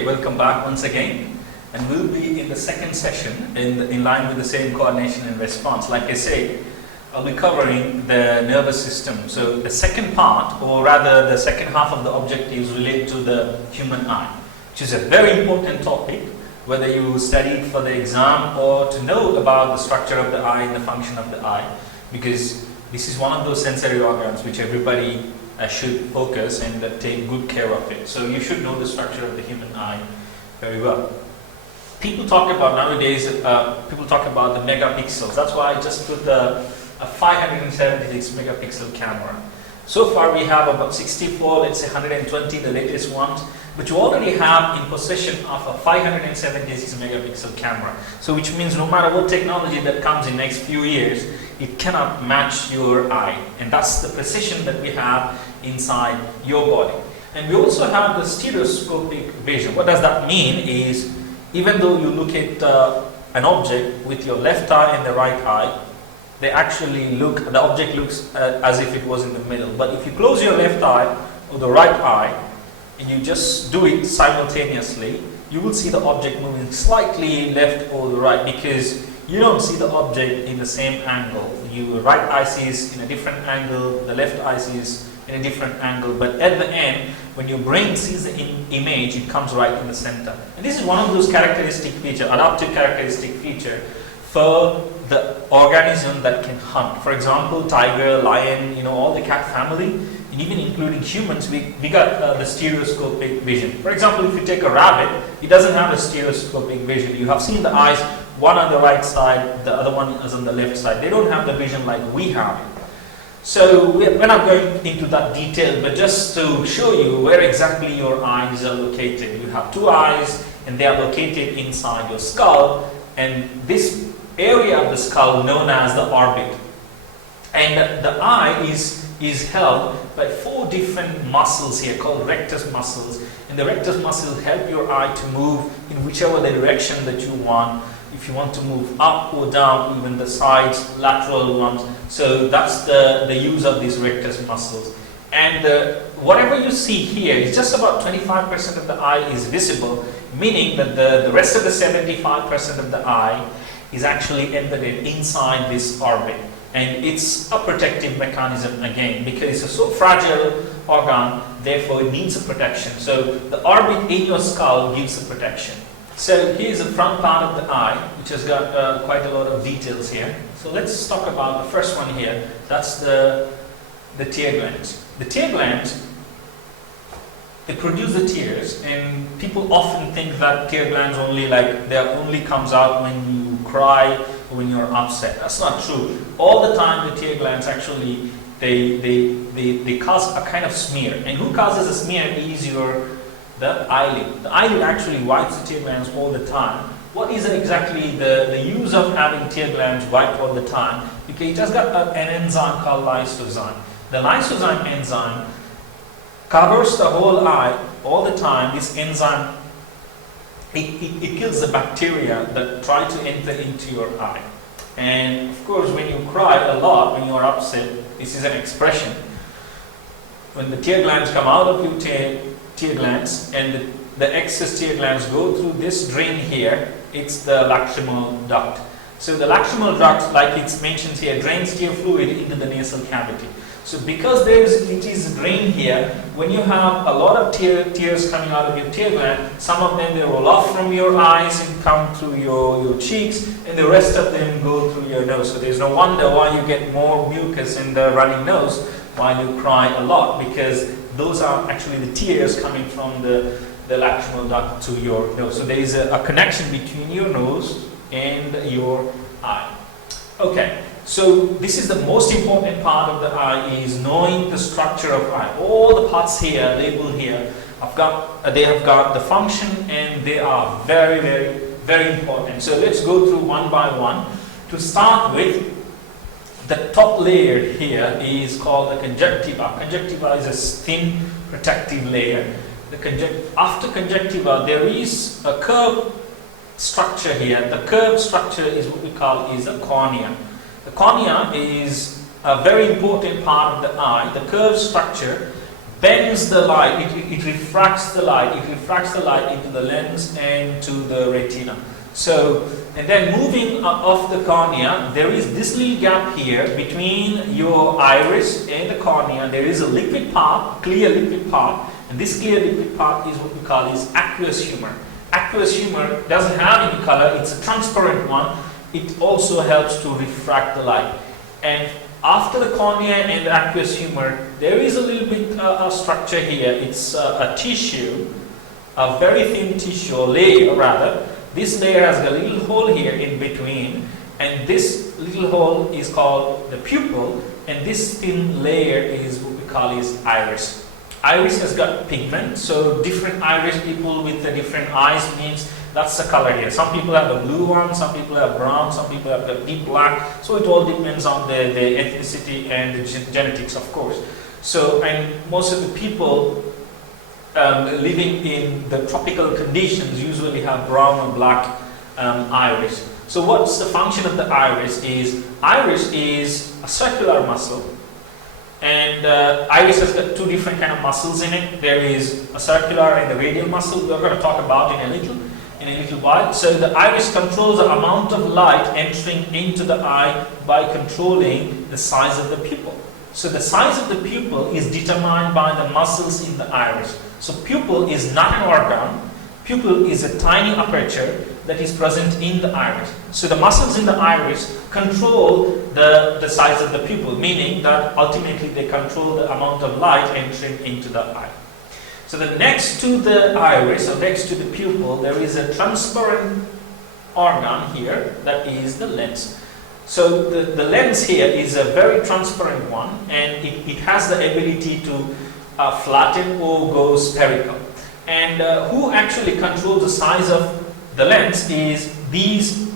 Okay, welcome back once again, and we'll be in the second session in line with the same coordination and response. Like I say, I'll be covering the nervous system. So the second part, or rather the second half of the objectives, relate to the human eye, which is a very important topic, whether you study for the exam or to know about the structure of the eye and the function of the eye, because this is one of those sensory organs which everybody should focus and take good care of it. So you should know the structure of the human eye very well. People talk about nowadays, people talk about the megapixels. That's why I just put a 576 megapixel camera. So far we have about 64, let's say 120, the latest ones, but you already have in possession of a 576 megapixel camera. So which means no matter what technology that comes in next few years, it cannot match your eye. And that's the precision that we have inside your body. And we also have the stereoscopic vision. What does that mean is, even though you look at an object with your left eye and the right eye, they actually look, the object looks as if it was in the middle. But if you close your left eye or the right eye, and you just do it simultaneously, you will see the object moving slightly left or the right, because you don't see the object in the same angle. Your right eye sees in a different angle, the left eye sees in a different angle, but at the end, when your brain sees the image, it comes right in the center. And this is one of those characteristic feature, adaptive characteristic feature for the organism that can hunt. For example, tiger, lion, all the cat family, and even including humans, we got the stereoscopic vision. For example, if you take a rabbit, it doesn't have a stereoscopic vision. You have seen the eyes, one on the right side, the other one is on the left side. They don't have the vision like we have it. So we're not going into that detail, but just to show you where exactly your eyes are located. You have two eyes and they are located inside your skull, and this area of the skull known as the orbit. And the eye is held by four different muscles here called rectus muscles, and the rectus muscles help your eye to move in whichever the direction that you want. If you want to move up or down, even the sides, lateral ones. So that's the use of these rectus muscles. And whatever you see here is just about 25% of the eye is visible, meaning that the rest of the 75% of the eye is actually embedded inside this orbit. And it's a protective mechanism again, because it's a so fragile organ, therefore it needs a protection. So the orbit in your skull gives the protection. So here's the front part of the eye, which has got quite a lot of details here. So let's talk about the first one here. That's the tear glands. The tear glands, they produce the tears, and people often think that tear glands only comes out when you cry or when you're upset. That's not true. All the time the tear glands actually they cause a kind of smear. And who causes a smear is the eyelid. The eyelid actually wipes the tear glands all the time. What is exactly the use of having tear glands wiped all the time? Because it has got an enzyme called lysozyme. The lysozyme enzyme covers the whole eye all the time. This enzyme, it kills the bacteria that try to enter into your eye. And of course, when you cry a lot, when you are upset, this is an expression. When the tear glands come out of your tear glands, and the excess tear glands go through this drain here, it's the lacrimal duct. So the lacrimal duct, like it's mentioned here, drains tear fluid into the nasal cavity. So because it is drained here, when you have a lot of tears coming out of your tear gland, some of them they roll off from your eyes and come through your cheeks, and the rest of them go through your nose. So there's no wonder why you get more mucus in the running nose while you cry a lot, because those are actually the tears coming from the lacrimal duct to your nose. So there is a connection between your nose and your eye. Okay, so this is the most important part of the eye, is knowing the structure of eye. All the parts here, labeled here, they have got the function, and they are very, very, very important. So let's go through one by one. To start with, the top layer here is called the conjunctiva. Conjunctiva is a thin protective layer. After conjunctiva, there is a curved structure here. The curved structure is what we call is a cornea. The cornea is a very important part of the eye. The curved structure bends the light, it refracts the light, into the lens and to the retina. So, and then moving off the cornea, there is this little gap here between your iris and the cornea. There is a liquid part, clear liquid part, and this clear liquid part is what we call is aqueous humor. Aqueous humor doesn't have any color, it's a transparent one. It also helps to refract the light. And after the cornea and the aqueous humor, there is a little bit of structure here. It's a tissue, a very thin tissue, or layer rather. This layer has a little hole here in between, and this little hole is called the pupil, and this thin layer is what we call is iris. Iris has got pigment, so different iris people with the different eyes means that's the color here. Some people have a blue one, some people have brown, some people have a deep black. So it all depends on the ethnicity and the genetics, of course. So, and most of the people living in the tropical conditions usually have brown or black iris. So what's the function of the iris is a circular muscle, and iris has got two different kind of muscles in it. There is a circular and the radial muscle we're going to talk about in a little while. So the iris controls the amount of light entering into the eye by controlling the size of the pupil. So the size of the pupil is determined by the muscles in the iris. So pupil is not an organ. Pupil is a tiny aperture that is present in the iris. So the muscles in the iris control the size of the pupil, meaning that ultimately they control the amount of light entering into the eye. So the next to the iris, or next to the pupil, there is a transparent organ here, that is the lens. So the lens here is a very transparent one, and it has the ability to flatten or go spherical. And who actually controls the size of the lens is these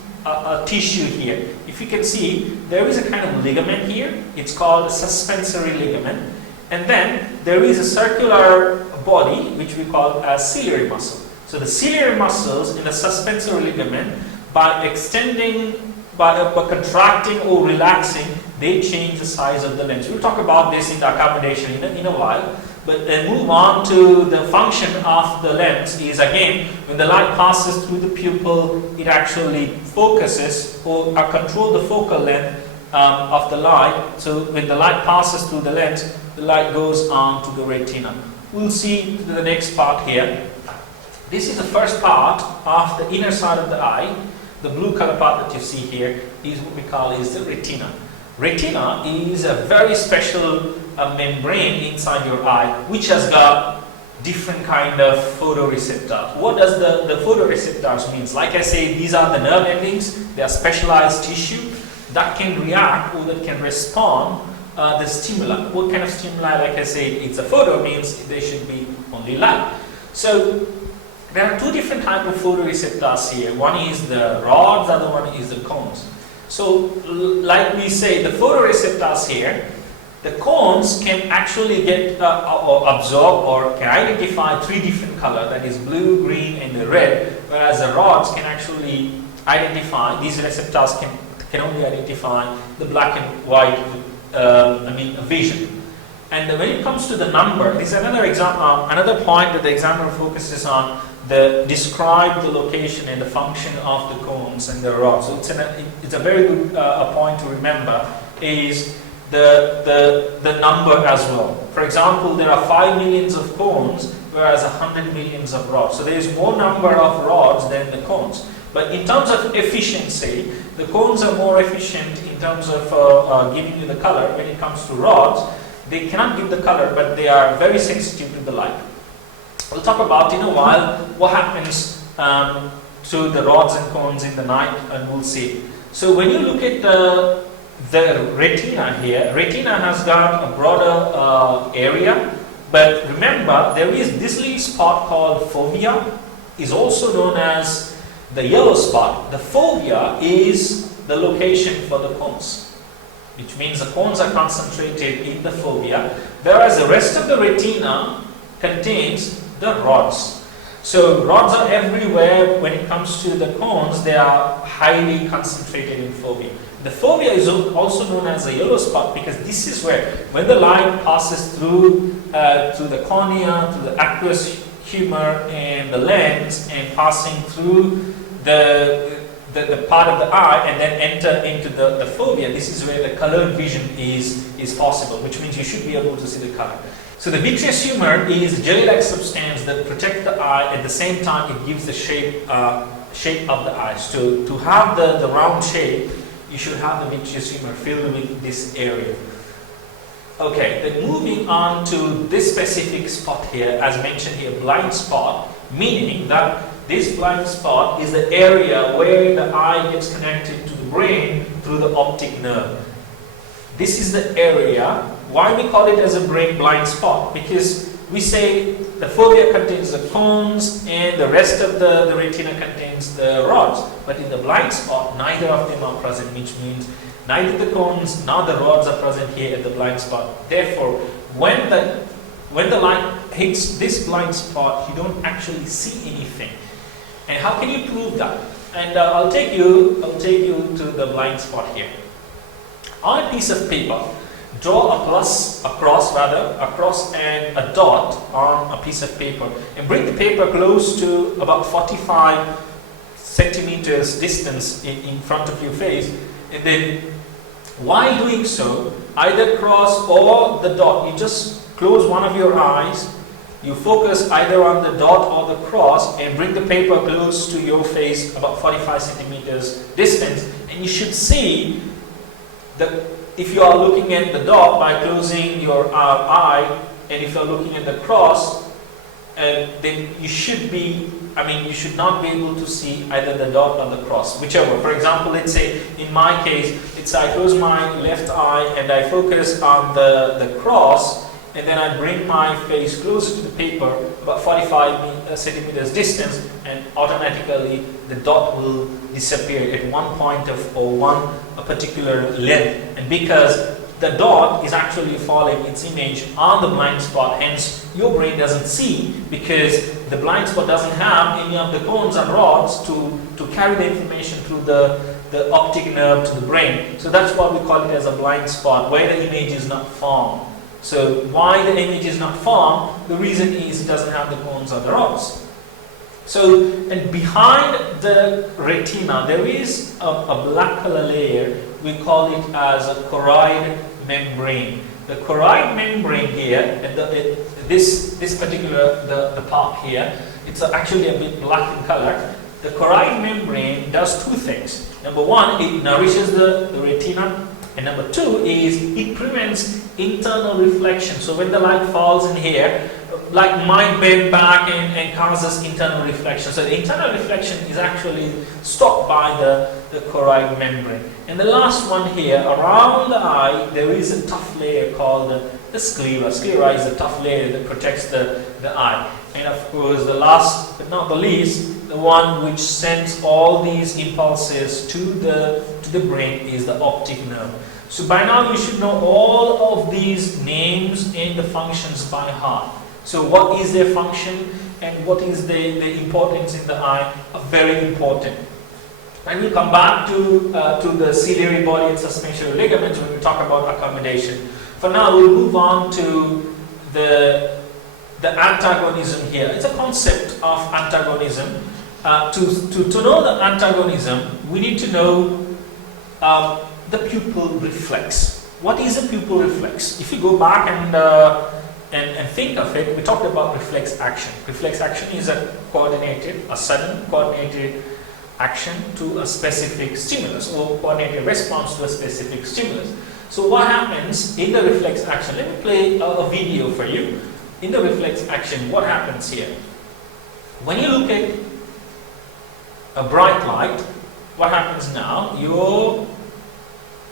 tissue here. If you can see, there is a kind of ligament here. It's called a suspensory ligament. And then there is a circular body which we call a ciliary muscle. So the ciliary muscles in the suspensory ligament, by extending, by contracting or relaxing, they change the size of the lens. We'll talk about this in the accommodation in a while. But then move on to the function of the lens is, again, when the light passes through the pupil, it actually focuses or control the focal length of the light. So when the light passes through the lens, the light goes on to the retina. We'll see the next part here. This is the first part of the inner side of the eye. The blue color part that you see here is what we call is the retina. Retina is a very special membrane inside your eye, which has got different kind of photoreceptors. What does the photoreceptors means? Like I say, these are the nerve endings. They are specialized tissue that can react or that can respond the stimuli. What kind of stimuli? Like I say, it's a photo, means there should be only light. So there are two different types of photoreceptors here. One is the rods, the other one is the cones. So like we say, the photoreceptors here, the cones can actually get or absorb or can identify three different colors, that is blue, green and the red, whereas the rods can actually identify, these receptors can only identify the black and white vision. And when it comes to the number, this is another example, another point that the examiner focuses on, describe the location and the function of the cones and the rods. So it's a very good point to remember is the number as well. For example, there are 5 millions of cones, whereas 100 millions of rods. So there is more number of rods than the cones. But in terms of efficiency, the cones are more efficient in terms of giving you the color. When it comes to rods, they cannot give the color, but they are very sensitive to the light. We'll talk about in a while what happens to the rods and cones in the night, and we'll see. So when you look at the retina here, retina has got a broader area, but remember there is this little spot called fovea, is also known as the yellow spot. The fovea is the location for the cones, which means the cones are concentrated in the fovea, whereas the rest of the retina contains the rods. So rods are everywhere. When it comes to the cones, they are highly concentrated in fovea. The fovea is also known as a yellow spot because this is where, when the light passes through the cornea, through the aqueous humor and the lens, and passing through the part of the eye and then enter into the fovea, this is where the colored vision is possible, which means you should be able to see the color. So the vitreous humor is a jelly-like substance that protects the eye. At the same time, it gives the shape of the eye. So to have the round shape, you should have the vitreous humor filled with this area. Okay, then moving on to this specific spot here, as mentioned here, blind spot, meaning that this blind spot is the area where the eye gets connected to the brain through the optic nerve. This is the area. Why we call it as a brain blind spot? Because we say the fovea contains the cones and the rest of the retina contains the rods. But in the blind spot, neither of them are present, which means neither the cones nor the rods are present here at the blind spot. Therefore, when the light hits this blind spot, you don't actually see anything. And how can you prove that? And I'll take you to the blind spot here. On a piece of paper, draw a cross and a dot on a piece of paper, and bring the paper close to about 45 centimeters distance in front of your face. And then, while doing so, either cross or the dot, you just close one of your eyes. You focus either on the dot or the cross and bring the paper close to your face, about 45 centimeters distance, and you should see that if you are looking at the dot by closing your eye, and if you are looking at the cross, then you should not be able to see either the dot or the cross, whichever. For example, let's say in my case, I close my left eye and I focus on the cross, and then I bring my face closer to the paper, about 45 centimeters distance, and automatically the dot will disappear at one point a particular length. And because the dot is actually following its image on the blind spot, hence your brain doesn't see, because the blind spot doesn't have any of the cones and rods to carry the information through the optic nerve to the brain. So that's why we call it as a blind spot, where the image is not formed. So why the image is not formed? The reason is it doesn't have the cones or the rods. So, and behind the retina there is a black color layer. We call it as a choroid membrane. The choroid membrane here, and this particular the part here, it's actually a bit black in color. The choroid membrane does two things. Number one, it nourishes the retina, and number two is it prevents internal reflection. So when the light falls in here, light might bend back and causes internal reflection. So the internal reflection is actually stopped by the choroid membrane. And the last one here, around the eye, there is a tough layer called the sclera. Sclera is a tough layer that protects the eye. And of course, the last but not the least, the one which sends all these impulses to the brain is the optic nerve. So by now you should know all of these names and the functions by heart. So what is their function and what is the importance in the eye are very important. And we'll come back to the ciliary body and suspensory ligaments when we talk about accommodation. For now, we'll move on to the antagonism here. It's a concept of antagonism. To know the antagonism, we need to know the pupil reflex. What is a pupil reflex? If you go back and think of it, we talked about reflex action. Reflex action is a sudden coordinated action to a specific stimulus, or coordinated response to a specific stimulus. So what happens in the reflex action? Let me play a video for you. In the reflex action, what happens here? When you look at a bright light, what happens now? Your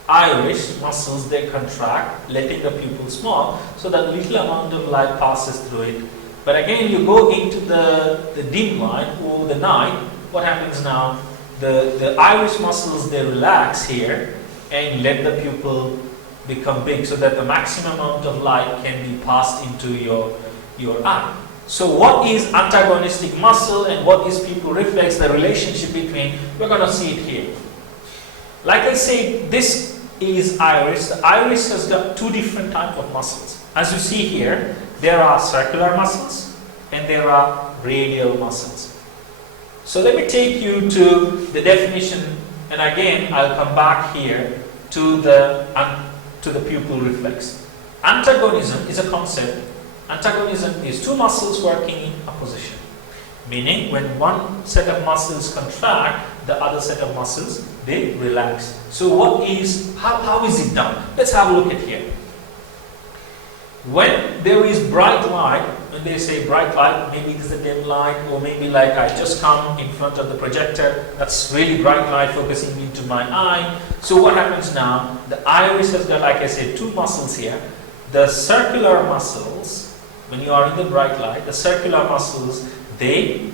iris muscles, they contract, letting the pupil small, so that little amount of light passes through it. But again, you go into the dim light or the night, what happens now? The iris muscles, they relax here and let the pupil become big, so that the maximum amount of light can be passed into your eye. So what is antagonistic muscle and what is pupil reflex, the relationship between, we're going to see it here. Like I said, this is iris. The iris has got two different types of muscles. As you see here, there are circular muscles and there are radial muscles. So let me take you to the definition, and again I'll come back here to the pupil reflex. Antagonism is a concept. Antagonism is two muscles working in opposition, meaning when one set of muscles contract, the other set of muscles, they relax. So how is it done? Let's have a look at here. When there is bright light, when they say bright light, maybe it is a dim light, or maybe like I just come in front of the projector, that's really bright light focusing into my eye. So what happens now? The iris has got, like I said, two muscles here. The circular muscles, when you are in the bright light, the circular muscles, they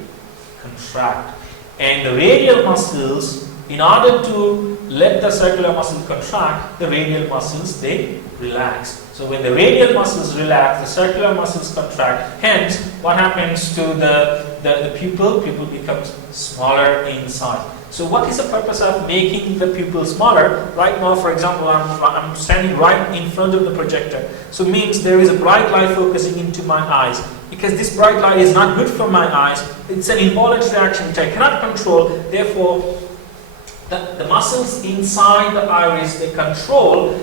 contract. And the radial muscles, in order to let the circular muscle contract, the radial muscles, they relax. So when the radial muscles relax, the circular muscles contract. Hence, what happens to the pupil? Pupil becomes smaller in size. So what is the purpose of making the pupil smaller? Right now, for example, I'm standing right in front of the projector. So it means there is a bright light focusing into my eyes. Because this bright light is not good for my eyes, it's an involuntary action which I cannot control. Therefore, the muscles inside the iris, they control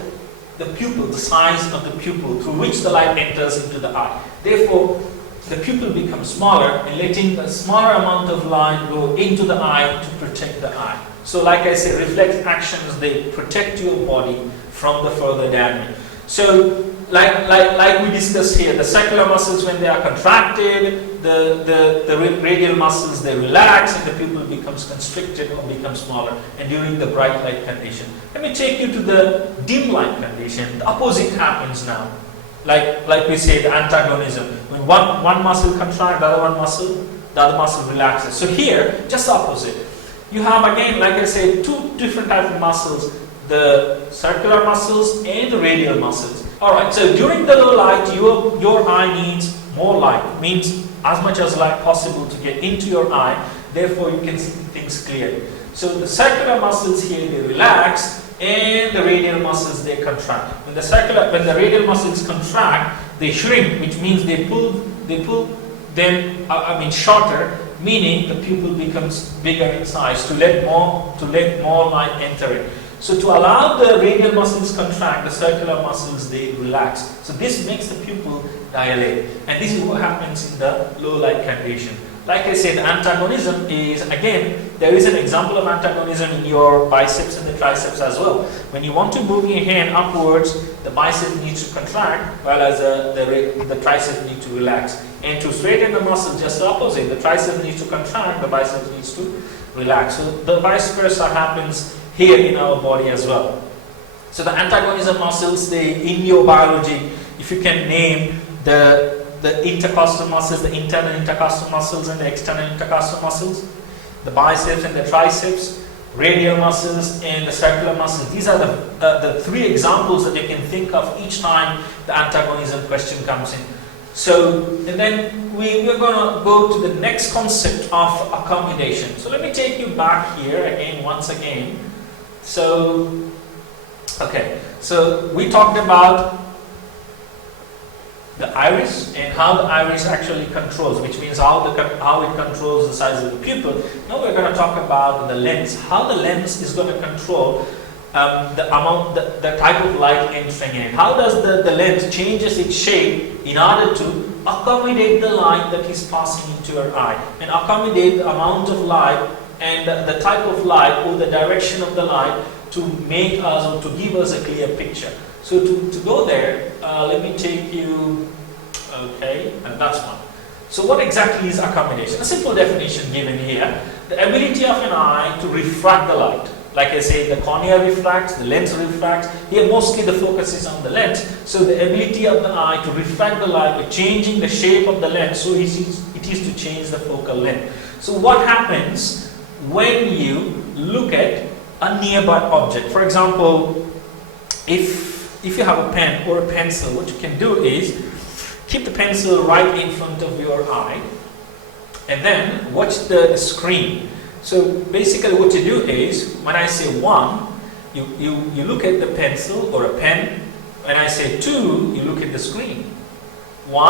the pupil, the size of the pupil through which the light enters into the eye. Therefore, the pupil becomes smaller and letting a smaller amount of light go into the eye to protect the eye. So like I said, reflex actions, they protect your body from the further damage. So like we discussed here, the circular muscles, when they are contracted, the radial muscles, they relax and the pupil becomes constricted or becomes smaller, and during the bright light condition. Let me take you to the dim light condition. The opposite happens now. Like we said, antagonism. When one muscle contracts, the other muscle relaxes. So here, just the opposite. You have again, like I said, two different types of muscles, the circular muscles and the radial muscles. Alright, so during the low light, your eye needs more light, means as much as light possible to get into your eye, therefore you can see things clearly. So the circular muscles here, they relax, and the radial muscles, they contract. When the radial muscles contract, they shrink, which means they pull them shorter, meaning the pupil becomes bigger in size to let more light enter in. So to allow the radial muscles contract, the circular muscles, they relax. So this makes the pupil dilate, and this is what happens in the low light condition. Like I said, antagonism is, again, there is an example of antagonism in your biceps and the triceps as well. When you want to move your hand upwards, the bicep needs to contract, whereas the tricep needs to relax. And to straighten the muscle, just the opposite. The tricep needs to contract, the bicep needs to relax. So the vice versa happens here in our body as well. So the antagonism muscles, they, in your biology, if you can name the intercostal muscles, the internal intercostal muscles and the external intercostal muscles, the biceps and the triceps, radial muscles and the circular muscles. These are the three examples that you can think of each time the antagonism question comes in. So, and then we're going to go to the next concept of accommodation. So let me take you back here again, once again. So, okay, so we talked about the iris and how the iris actually controls, which means how it controls the size of the pupil. Now we're going to talk about the lens, how the lens is going to control the type of light entering in. How does the lens changes its shape in order to accommodate the light that is passing into your eye and accommodate the amount of light and the type of light or the direction of the light to make us or to give us a clear picture. So to go there, let me take you, okay, and that's one. So what exactly is accommodation? A simple definition given here, the ability of an eye to refract the light. Like I say, the cornea refracts, the lens refracts. Here mostly the focus is on the lens. So the ability of the eye to refract the light by changing the shape of the lens, so it is to change the focal length. So what happens when you look at a nearby object? For example, if you have a pen or a pencil, what you can do is keep the pencil right in front of your eye and then watch the screen. So basically what you do is, when I say 1, You look at the pencil or a pen. When I say 2, you look at the screen. 1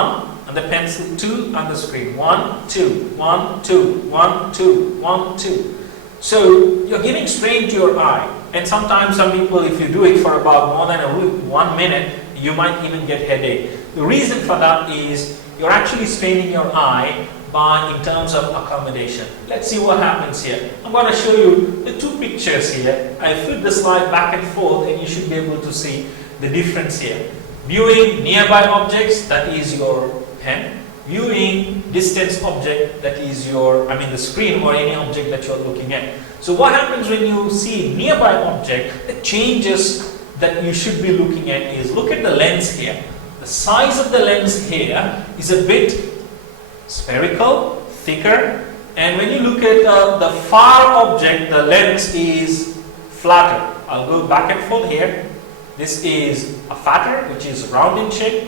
on the pencil, 2 on the screen. 1, 2, 1, 2, 1, 2, 1, 2. So you're giving strain to your eye. And sometimes some people, if you do it for about more than 1 minute, you might even get headache. The reason for that is you're actually straining your eye in terms of accommodation. Let's see what happens here. I'm going to show you the 2 pictures here. I flip the slide back and forth and you should be able to see the difference here. Viewing nearby objects, that is your pen. Viewing distance object, that is the screen or any object that you're looking at. So what happens when you see nearby object, the changes that you should be looking at is, look at the lens here. The size of the lens here is a bit spherical, thicker, and when you look at the far object, the lens is flatter. I'll go back and forth here. This is a fatter, which is round in shape,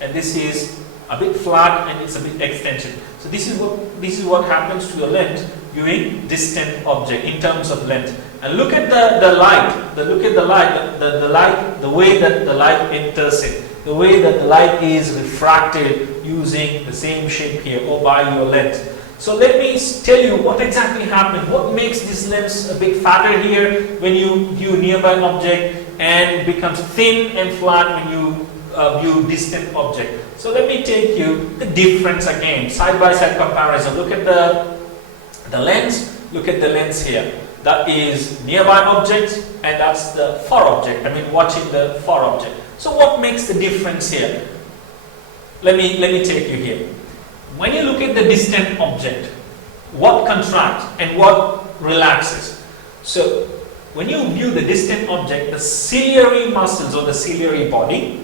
and this is a bit flat and it's a bit extension. So this is what happens to the lens viewing distant object in terms of length. And look at the light. Look at the light. The light, the way that the light enters it, the way that the light is refracted using the same shape here or by your lens. So let me tell you what exactly happened. What makes this lens a bit fatter here when you view nearby object, and it becomes thin and flat when you view distant object. So let me take you the difference again, side by side comparison. Look at the lens, look at the lens here. That is nearby object and that's the far object. Watching the far object. So what makes the difference here? Let me take you here. When you look at the distant object, what contracts and what relaxes? So when you view the distant object, the ciliary muscles or the ciliary body,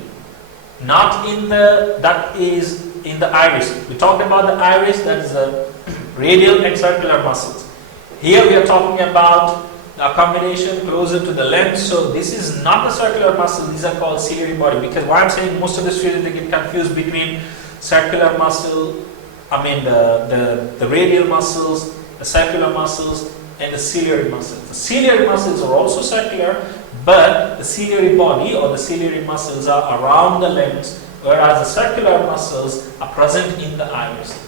that is in the iris. We talked about the iris, that is the radial and circular muscles. Here we are talking about the accommodation closer to the lens. So this is not the circular muscle, these are called ciliary body, because why I'm saying most of the students, they get confused between circular muscle, the radial muscles, the circular muscles, and the ciliary muscles. The ciliary muscles are also circular, but the ciliary body or the ciliary muscles are around the lens, whereas the circular muscles are present in the iris.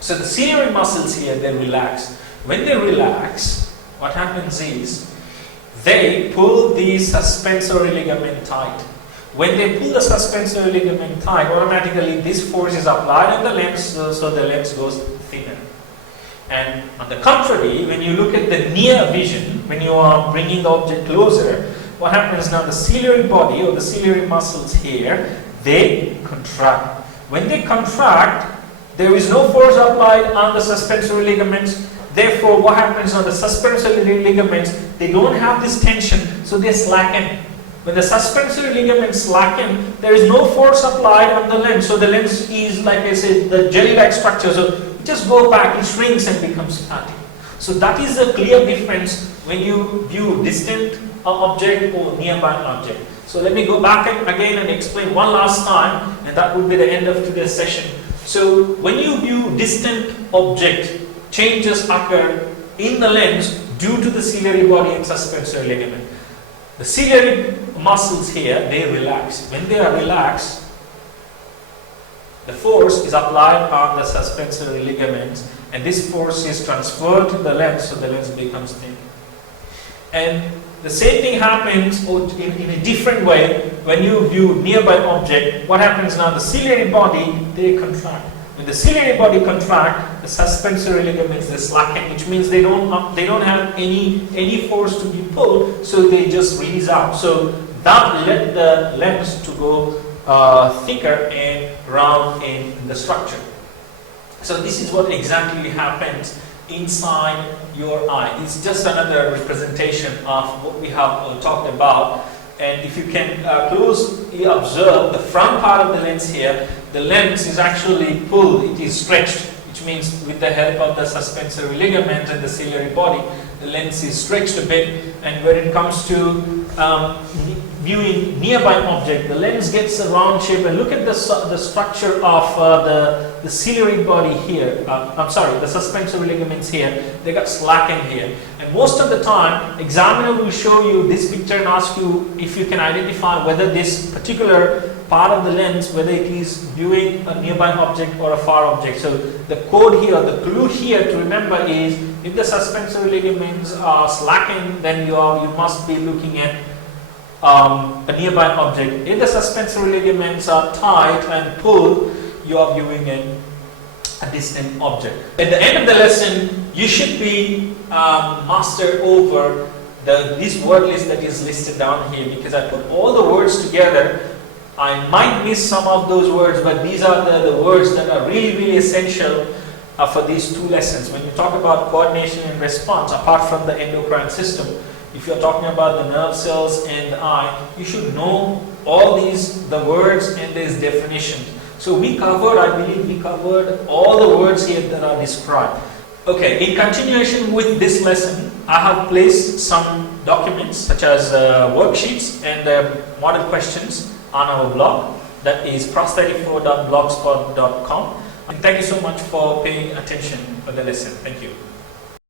So the ciliary muscles here, they relax. When they relax, what happens is they pull the suspensory ligament tight. When they pull the suspensory ligament tight, automatically this force is applied on the lens, so the lens goes thinner. And on the contrary, when you look at the near vision, when you are bringing the object closer, what happens now, the ciliary body or the ciliary muscles here, they contract. When they contract, there is no force applied on the suspensory ligaments. Therefore, what happens on the suspensory ligaments, they don't have this tension, so they slacken. When the suspensory ligaments slacken, there is no force applied on the lens. So the lens is, like I said, the jelly-like structure. So it just goes back, it shrinks and becomes static. So that is a clear difference when you view distant object or nearby object. So let me go back again and explain one last time, and that would be the end of today's session. So when you view distant object, changes occur in the lens due to the ciliary body and suspensory ligament. The ciliary muscles here, they relax. When they are relaxed, the force is applied on the suspensory ligaments, and this force is transferred to the lens, so the lens becomes thin. And the same thing happens in a different way when you view nearby object. What happens now? The ciliary body, they contract. When the ciliary body contract, the suspensory ligaments, they slacken, which means they don't have any force to be pulled, so they just release out. So that led the lens to go thicker and round in the structure. So this is what exactly happens inside your eye. It's just another representation of what we have talked about. And if you can closely observe the front part of the lens here, the lens is actually pulled, it is stretched, which means with the help of the suspensory ligaments and the ciliary body, the lens is stretched a bit. And when it comes to viewing nearby object, the lens gets a round shape, and look at the structure of the ciliary body here. I'm sorry, the suspensory ligaments here. They got slackened here. And most of the time, examiner will show you this picture and ask you if you can identify whether this particular part of the lens, whether it is viewing a nearby object or a far object. So the code here, the clue here to remember is, if the suspensory ligaments are slackened, then you must be looking at a nearby object. If the suspensory ligaments are tight and pulled, you are viewing a distant object. At the end of the lesson, you should be mastered over this word list that is listed down here, because I put all the words together. I might miss some of those words, but these are the words that are really, really essential for these two lessons. When you talk about coordination and response, apart from the endocrine system, if you're talking about the nerve cells and the eye, you should know all the words and these definitions. So I believe we covered all the words here that are described. Okay, in continuation with this lesson, I have placed some documents such as worksheets and model questions on our blog, that is pros34.blogspot.com. And thank you so much for paying attention for the lesson. Thank you.